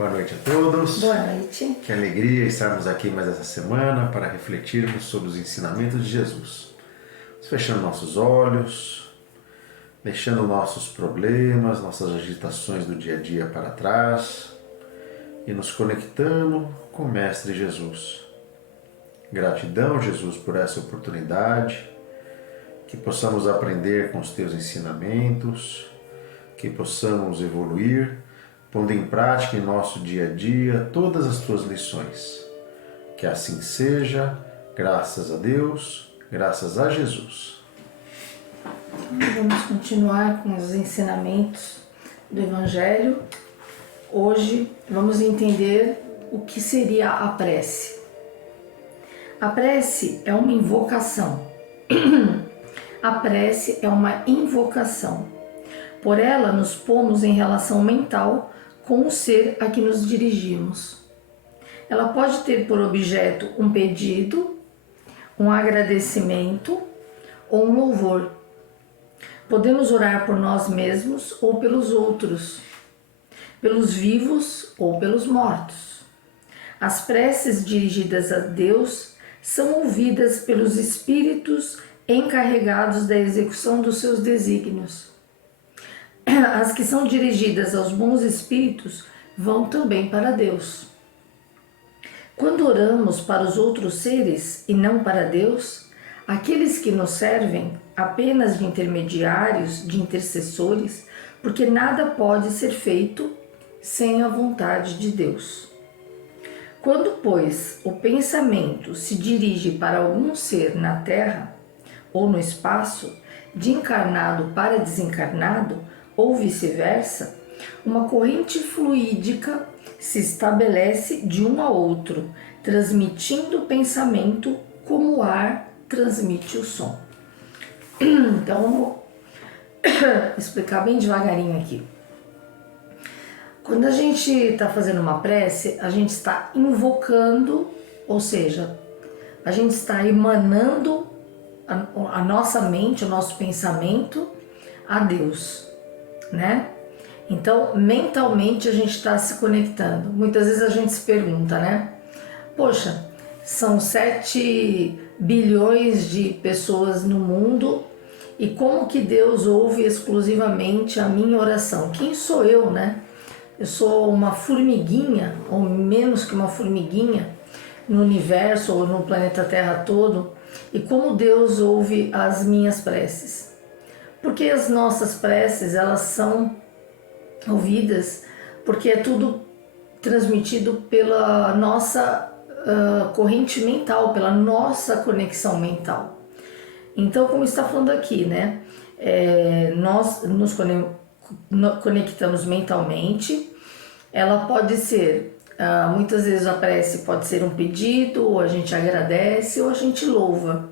Boa noite a todos. Boa noite. Que alegria estarmos aqui mais essa semana para refletirmos sobre os ensinamentos de Jesus. Fechando nossos olhos, deixando nossos problemas, nossas agitações do dia a dia para trás e nos conectando com o Mestre Jesus. Gratidão, Jesus, por essa oportunidade, que possamos aprender com os teus ensinamentos, que possamos evoluir, pondo em prática em nosso dia a dia todas as tuas lições. Que assim seja, graças a Deus, graças a Jesus. Vamos continuar com os ensinamentos do Evangelho. Hoje vamos entender o que seria a prece. A prece é uma invocação. A prece é uma invocação. Por ela nos pomos em relação mental com o ser a que nos dirigimos. Ela pode ter por objeto um pedido, um agradecimento ou um louvor. Podemos orar por nós mesmos ou pelos outros, pelos vivos ou pelos mortos. As preces dirigidas a Deus são ouvidas pelos espíritos encarregados da execução dos seus desígnios. As que são dirigidas aos bons espíritos vão também para Deus. Quando oramos para os outros seres e não para Deus, aqueles que nos servem apenas de intermediários, de intercessores, porque nada pode ser feito sem a vontade de Deus. Quando, pois, o pensamento se dirige para algum ser na Terra ou no espaço, de encarnado para desencarnado, ou vice-versa, uma corrente fluídica se estabelece de um a outro, transmitindo o pensamento como o ar transmite o som. Então, vou explicar bem devagarinho aqui. Quando a gente está fazendo uma prece, a gente está invocando, ou seja, a gente está emanando a nossa mente, o nosso pensamento a Deus, né? Então, mentalmente a gente está se conectando. Muitas vezes a gente se pergunta, né? Poxa, são 7 bilhões de pessoas no mundo e como que Deus ouve exclusivamente a minha oração? Quem sou eu, né? Eu sou uma formiguinha, ou menos que uma formiguinha, no universo ou no planeta Terra todo. E como Deus ouve as minhas preces? Porque as nossas preces, elas são ouvidas porque é tudo transmitido pela nossa corrente mental, pela nossa conexão mental. Então, como está falando aqui, né? Nós nos conectamos mentalmente. Ela pode ser, muitas vezes a prece pode ser um pedido, ou a gente agradece, ou a gente louva.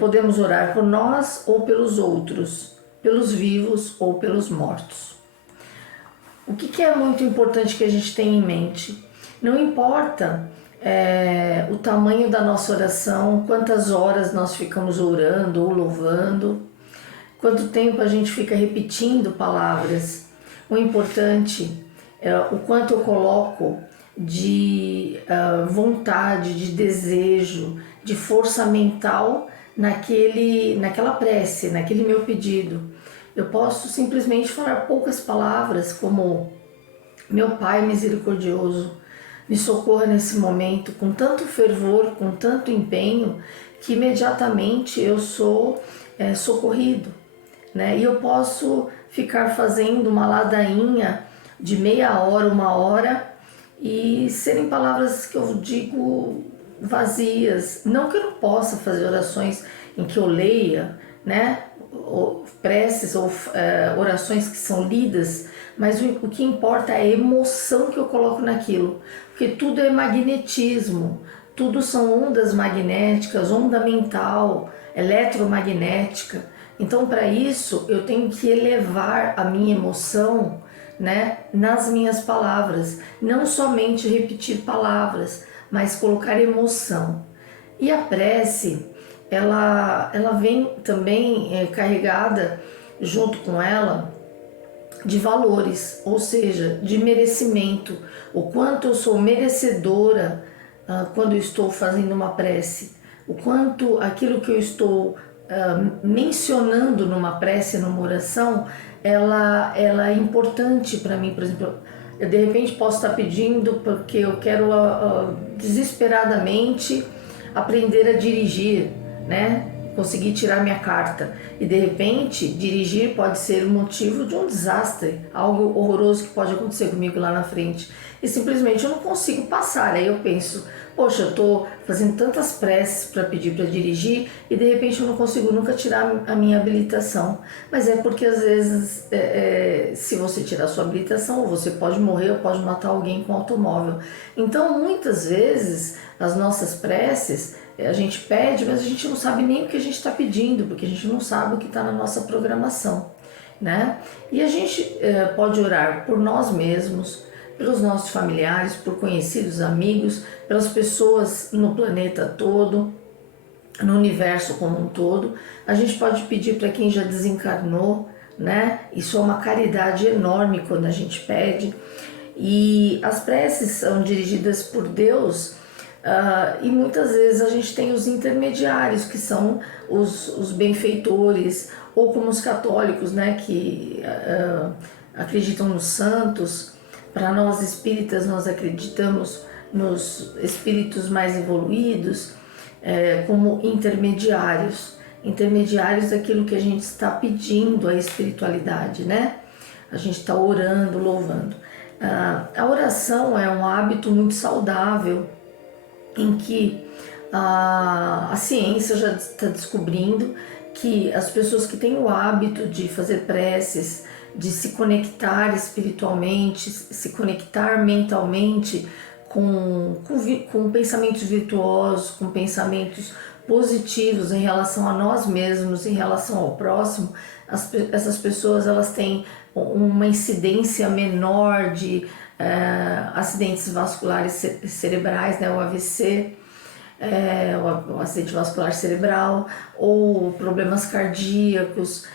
Podemos orar por nós ou pelos outros, pelos vivos ou pelos mortos. O que é muito importante que a gente tenha em mente? Não importa o tamanho da nossa oração, quantas horas nós ficamos orando ou louvando, quanto tempo a gente fica repetindo palavras. O importante é o quanto eu coloco de vontade, de desejo, de força mental naquela prece, naquele meu pedido. Eu posso simplesmente falar poucas palavras, como: meu Pai misericordioso, me socorra nesse momento, com tanto fervor, com tanto empenho, que imediatamente eu sou socorrido, né? E eu posso ficar fazendo uma ladainha de meia hora, 1 hora, e serem palavras que eu digo vazias. Não que eu não possa fazer orações em que eu leia, né, ou preces ou orações que são lidas, mas o que importa é a emoção que eu coloco naquilo, porque tudo é magnetismo, tudo são ondas magnéticas, onda mental, eletromagnética. Então, para isso, eu tenho que elevar a minha emoção, né, nas minhas palavras, não somente repetir palavras, mas colocar emoção. E a prece, ela vem também carregada junto com ela de valores, ou seja, de merecimento, o quanto eu sou merecedora quando eu estou fazendo uma prece, o quanto aquilo que eu estou mencionando numa prece, numa oração, ela é importante para mim. Por exemplo, eu de repente posso estar pedindo porque eu quero desesperadamente aprender a dirigir, né? Conseguir tirar minha carta, e de repente dirigir pode ser o motivo de um desastre, algo horroroso que pode acontecer comigo lá na frente, e simplesmente eu não consigo passar. Aí eu penso, poxa, eu estou fazendo tantas preces para pedir para dirigir e de repente eu não consigo nunca tirar a minha habilitação. Mas é porque às vezes se você tirar a sua habilitação, você pode morrer ou pode matar alguém com automóvel. Então muitas vezes as nossas preces a gente pede, mas a gente não sabe nem o que a gente está pedindo, porque a gente não sabe o que está na nossa programação, né? E a gente pode orar por nós mesmos, pelos nossos familiares, por conhecidos, amigos, pelas pessoas no planeta todo, no universo como um todo. A gente pode pedir para quem já desencarnou, né? Isso é uma caridade enorme quando a gente pede. E as preces são dirigidas por Deus. E muitas vezes a gente tem os intermediários, que são os benfeitores, ou como os católicos, né, que acreditam nos santos. Para nós espíritas, nós acreditamos nos espíritos mais evoluídos como intermediários daquilo que a gente está pedindo à espiritualidade, né? A gente está orando, louvando. A oração é um hábito muito saudável, em que a ciência já está descobrindo que as pessoas que têm o hábito de fazer preces, de se conectar espiritualmente, se conectar mentalmente com pensamentos virtuosos, com pensamentos positivos em relação a nós mesmos, em relação ao próximo, essas pessoas elas têm uma incidência menor de acidentes vasculares cerebrais, né, o AVC, o acidente vascular cerebral, ou problemas cardíacos,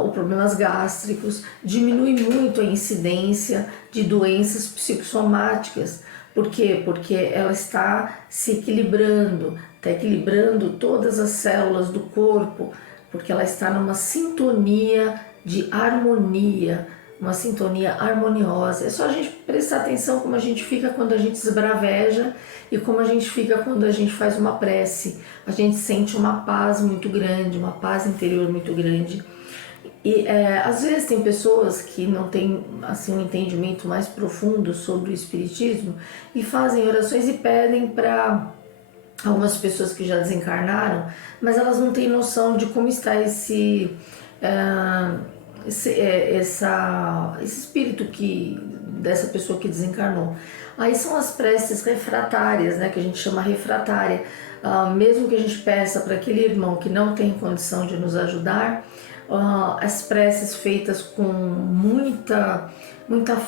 ou problemas gástricos. Diminui muito a incidência de doenças psicossomáticas. Por quê? Porque ela está se equilibrando, está equilibrando todas as células do corpo, porque ela está numa sintonia de harmonia, uma sintonia harmoniosa. É só a gente prestar atenção como a gente fica quando a gente esbraveja e como a gente fica quando a gente faz uma prece. A gente sente uma paz muito grande, uma paz interior muito grande. E às vezes tem pessoas que não têm assim, um entendimento mais profundo sobre o espiritismo e fazem orações e pedem para algumas pessoas que já desencarnaram, mas elas não têm noção de como está esse espírito dessa pessoa que desencarnou. Aí são as preces refratárias, né, que a gente chama refratária. Mesmo que a gente peça para aquele irmão que não tem condição de nos ajudar, as preces feitas com muita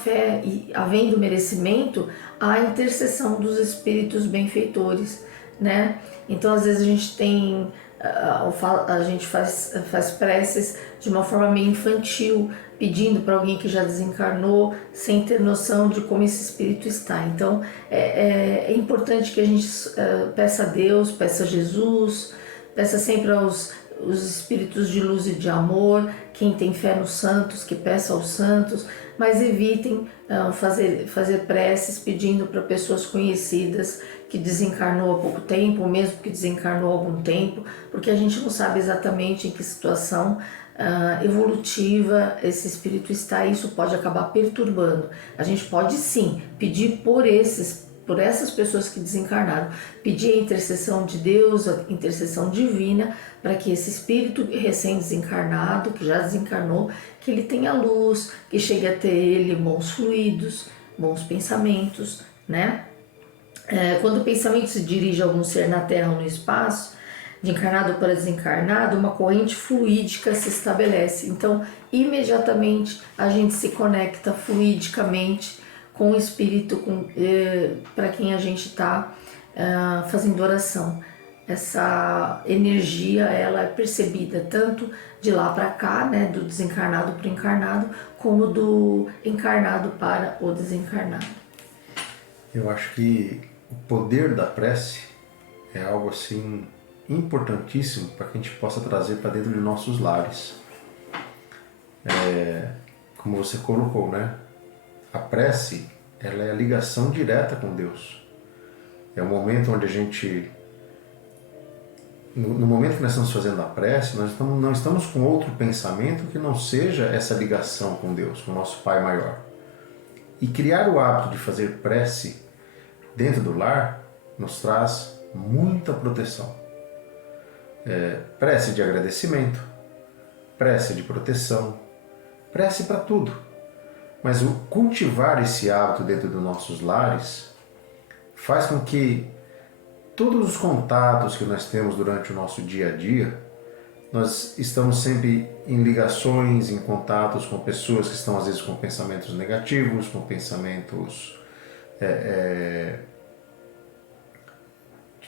fé e havendo merecimento, a intercessão dos espíritos benfeitores, né? Então às vezes a gente tem a gente faz preces de uma forma meio infantil, pedindo para alguém que já desencarnou, sem ter noção de como esse espírito está. Então é importante que a gente peça a Deus, peça a Jesus, peça sempre aos espíritos de luz e de amor. Quem tem fé nos santos, que peça aos santos, mas evitem fazer preces pedindo para pessoas conhecidas que desencarnou há pouco tempo, ou mesmo que desencarnou há algum tempo, porque a gente não sabe exatamente em que situação evolutiva esse espírito está, e isso pode acabar perturbando. A gente pode sim pedir por essas pessoas que desencarnaram, pedir a intercessão de Deus, a intercessão divina, para que esse espírito recém-desencarnado, que já desencarnou, que ele tenha luz, que chegue a ter ele bons fluidos, bons pensamentos, né? Quando o pensamento se dirige a algum ser na Terra ou no espaço, de encarnado para desencarnado, uma corrente fluídica se estabelece. Então, imediatamente a gente se conecta fluidicamente com o espírito para quem a gente está fazendo oração. essa energia ela é percebida tanto de lá para cá, né, do desencarnado para o encarnado, como do encarnado para o desencarnado. Eu acho que o poder da prece é algo assim importantíssimo para que a gente possa trazer para dentro de nossos lares. Como você colocou, né? A prece, ela é a ligação direta com Deus. É o momento onde a gente, no momento que nós estamos fazendo a prece, nós não estamos com outro pensamento que não seja essa ligação com Deus, com o nosso Pai Maior. E criar o hábito de fazer prece dentro do lar nos traz muita proteção. Prece de agradecimento, prece de proteção, prece para tudo. Mas o cultivar esse hábito dentro dos nossos lares faz com que todos os contatos que nós temos durante o nosso dia a dia, nós estamos sempre em ligações, em contatos com pessoas que estão às vezes com pensamentos negativos, com pensamentos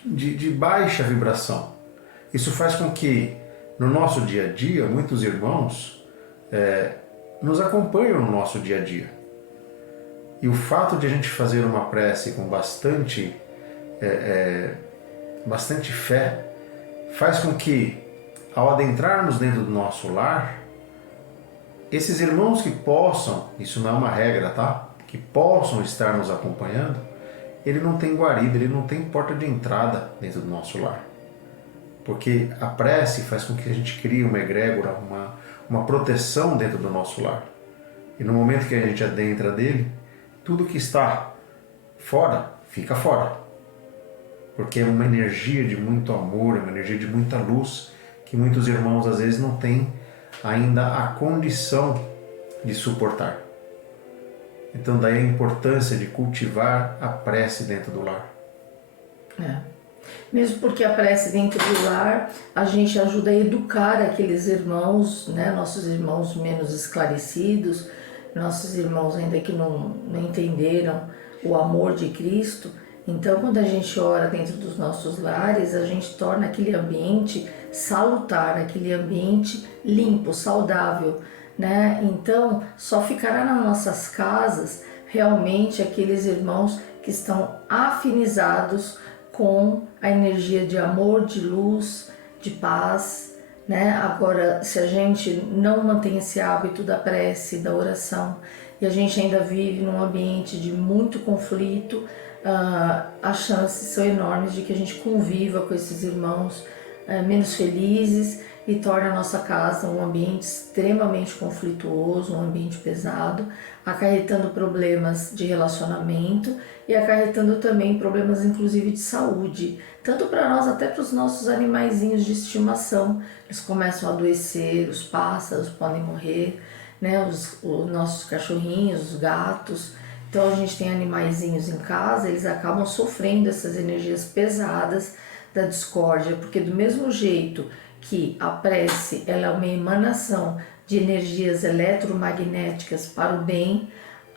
de baixa vibração. Isso faz com que no nosso dia a dia, muitos irmãos nos acompanham no nosso dia a dia. E o fato de a gente fazer uma prece com bastante fé faz com que, ao adentrarmos dentro do nosso lar, esses irmãos que possam, isso não é uma regra, tá? Que possam estar nos acompanhando, ele não tem guarida, ele não tem porta de entrada dentro do nosso lar. Porque a prece faz com que a gente crie uma egrégora, uma proteção dentro do nosso lar. E no momento que a gente adentra dele, tudo que está fora, fica fora. Porque é uma energia de muito amor, é uma energia de muita luz, que muitos irmãos às vezes não têm ainda a condição de suportar. Então daí a importância de cultivar a prece dentro do lar. Mesmo porque a prece dentro do lar, a gente ajuda a educar aqueles irmãos, né, nossos irmãos menos esclarecidos, nossos irmãos ainda que não entenderam o amor de Cristo. Então, quando a gente ora dentro dos nossos lares, a gente torna aquele ambiente salutar, aquele ambiente limpo, saudável, né? Então, só ficará nas nossas casas realmente aqueles irmãos que estão afinizados com a energia de amor, de luz, de paz, né? Agora, se a gente não mantém esse hábito da prece, da oração, e a gente ainda vive num ambiente de muito conflito, as chances são enormes de que a gente conviva com esses irmãos menos felizes e torne a nossa casa um ambiente extremamente conflituoso, um ambiente pesado, acarretando problemas de relacionamento e acarretando também problemas inclusive de saúde, tanto para nós até para os nossos animaizinhos de estimação. Eles começam a adoecer, os pássaros podem morrer, né? Os nossos cachorrinhos, os gatos. Então a gente tem animaizinhos em casa, eles acabam sofrendo essas energias pesadas da discórdia, porque do mesmo jeito que a prece ela é uma emanação de energias eletromagnéticas para o bem,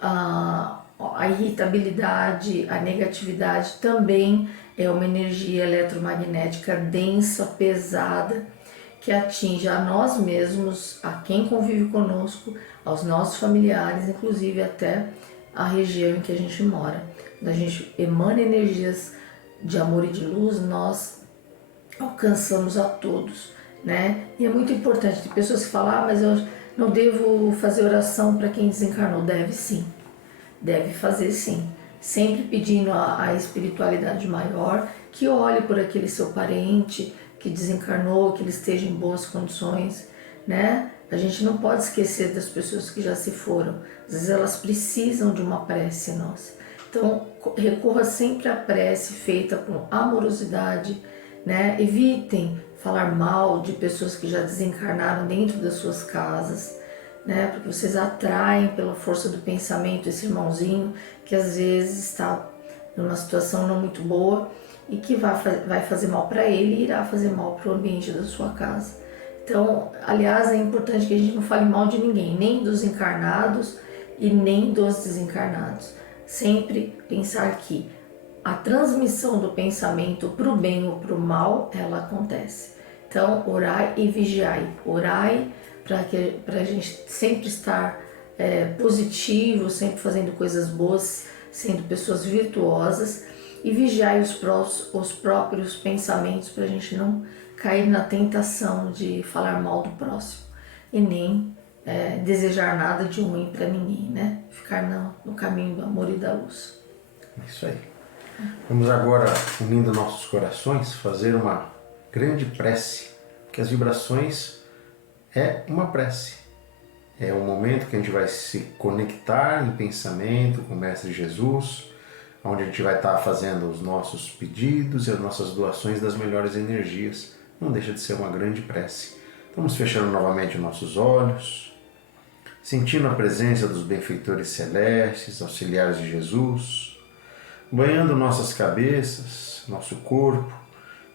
a irritabilidade, a negatividade também é uma energia eletromagnética densa, pesada, que atinge a nós mesmos, a quem convive conosco, aos nossos familiares, inclusive até a região em que a gente mora. Quando a gente emana energias de amor e de luz, nós alcançamos a todos, né? E é muito importante. Tem pessoas que falam, mas eu não devo fazer oração para quem desencarnou. Deve sim, deve fazer sim. Sempre pedindo a espiritualidade maior que olhe por aquele seu parente que desencarnou, que ele esteja em boas condições, né? A gente não pode esquecer das pessoas que já se foram. Às vezes elas precisam de uma prece nossa. Então, recorra sempre à prece feita com amorosidade, né? Evitem falar mal de pessoas que já desencarnaram dentro das suas casas, né? Porque vocês atraem pela força do pensamento esse irmãozinho que às vezes está numa situação não muito boa e que vai fazer mal para ele e irá fazer mal para o ambiente da sua casa. Então, aliás, é importante que a gente não fale mal de ninguém, nem dos encarnados e nem dos desencarnados. Sempre pensar que a transmissão do pensamento para o bem ou para o mal, ela acontece. Então, orai e vigiai. Orai para a gente sempre estar positivo, sempre fazendo coisas boas, sendo pessoas virtuosas, e vigiai os próprios pensamentos para a gente não cair na tentação de falar mal do próximo e nem desejar nada de ruim para ninguém, né? Ficar no caminho do amor e da luz. Isso aí. Vamos agora, unindo nossos corações, fazer uma grande prece, porque as vibrações é uma prece. É um momento que a gente vai se conectar em pensamento com o Mestre Jesus, onde a gente vai estar fazendo os nossos pedidos e as nossas doações das melhores energias. Não deixa de ser uma grande prece. Estamos fechando novamente os nossos olhos, sentindo a presença dos benfeitores celestes, auxiliares de Jesus, banhando nossas cabeças, nosso corpo,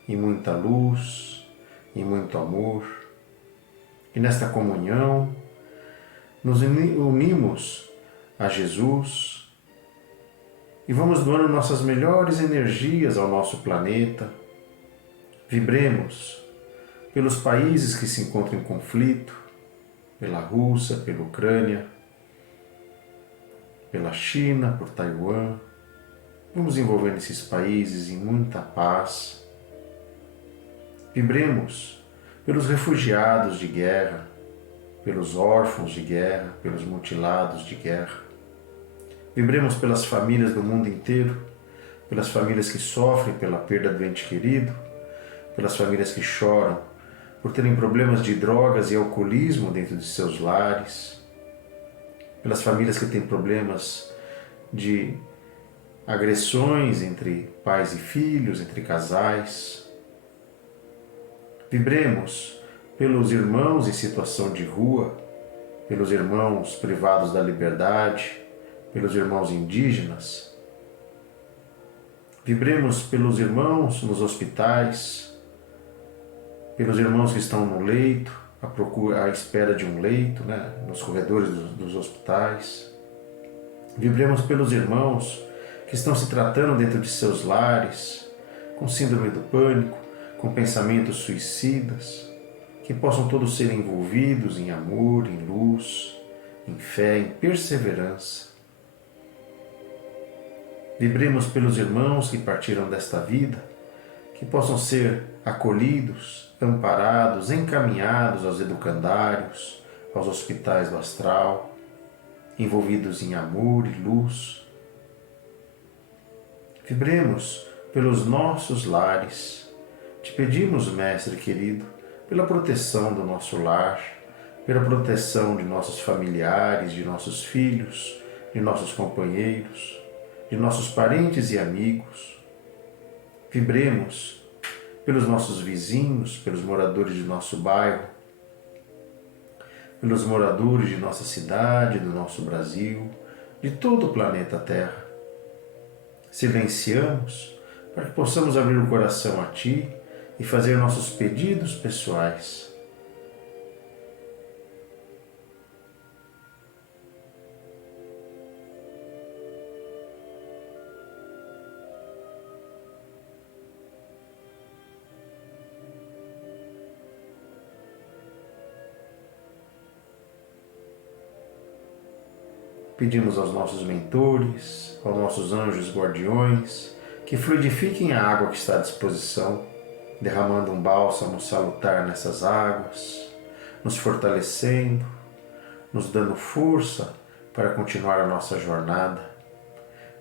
em muita luz, em muito amor. E nesta comunhão, nos unimos a Jesus e vamos doando nossas melhores energias ao nosso planeta. Vibremos pelos países que se encontram em conflito, pela Rússia, pela Ucrânia, pela China, por Taiwan. Vamos envolvendo esses países em muita paz. Vibremos pelos refugiados de guerra, pelos órfãos de guerra, pelos mutilados de guerra. Vibremos pelas famílias do mundo inteiro, pelas famílias que sofrem pela perda do ente querido, pelas famílias que choram por terem problemas de drogas e alcoolismo dentro de seus lares, pelas famílias que têm problemas de agressões entre pais e filhos, entre casais. Vibremos pelos irmãos em situação de rua, pelos irmãos privados da liberdade, pelos irmãos indígenas. Vibremos pelos irmãos nos hospitais, pelos irmãos que estão no leito, à espera de um leito, nos corredores dos hospitais. Vibremos pelos irmãos que estão se tratando dentro de seus lares, com síndrome do pânico, com pensamentos suicidas, que possam todos ser envolvidos em amor, em luz, em fé, em perseverança. Vibremos pelos irmãos que partiram desta vida, que possam ser acolhidos, amparados, encaminhados aos educandários, aos hospitais do astral, envolvidos em amor e luz. Vibremos pelos nossos lares. Te pedimos, Mestre querido, pela proteção do nosso lar, pela proteção de nossos familiares, de nossos filhos, de nossos companheiros, de nossos parentes e amigos. Vibremos pelos nossos vizinhos, pelos moradores de nosso bairro, pelos moradores de nossa cidade, do nosso Brasil, de todo o planeta Terra. Silenciamos para que possamos abrir o coração a Ti e fazer nossos pedidos pessoais. Pedimos aos nossos mentores, aos nossos anjos guardiões, que fluidifiquem a água que está à disposição, derramando um bálsamo salutar nessas águas, nos fortalecendo, nos dando força para continuar a nossa jornada.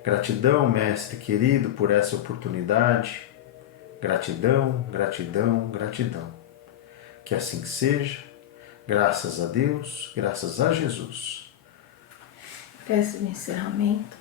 Gratidão, Mestre querido, por essa oportunidade. Gratidão, gratidão, gratidão. Que assim seja, graças a Deus, graças a Jesus. Prece de encerramento.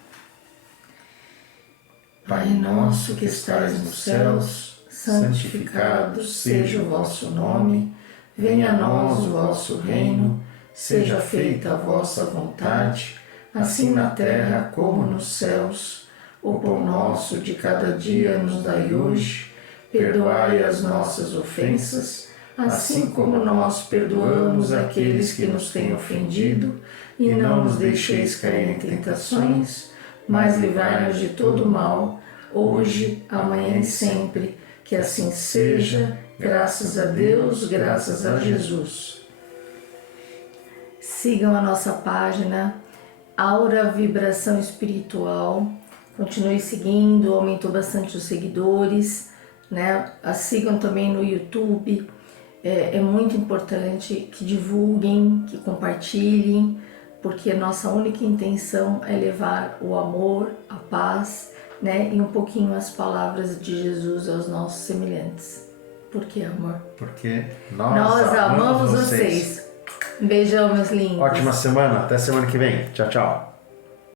Pai nosso que estais nos céus, santificado seja o vosso nome, venha a nós o vosso reino, seja feita a vossa vontade, assim na terra como nos céus. O pão nosso de cada dia nos dai hoje, perdoai as nossas ofensas, assim como nós perdoamos aqueles que nos têm ofendido, e não nos deixeis cair em tentações, mas livrai-nos de todo mal. hoje, amanhã e sempre. Que assim seja, graças a Deus, graças a Jesus. Sigam a nossa página Aura Vibração Espiritual. Continue seguindo, aumentou bastante os seguidores, né? Sigam também no YouTube. É muito importante que divulguem, que compartilhem, porque a nossa única intenção é levar o amor, a paz, né? E um pouquinho as palavras de Jesus aos nossos semelhantes. Por que, amor? Porque nós amamos vocês. Um beijão, meus lindos. Ótima semana, até semana que vem. Tchau, tchau.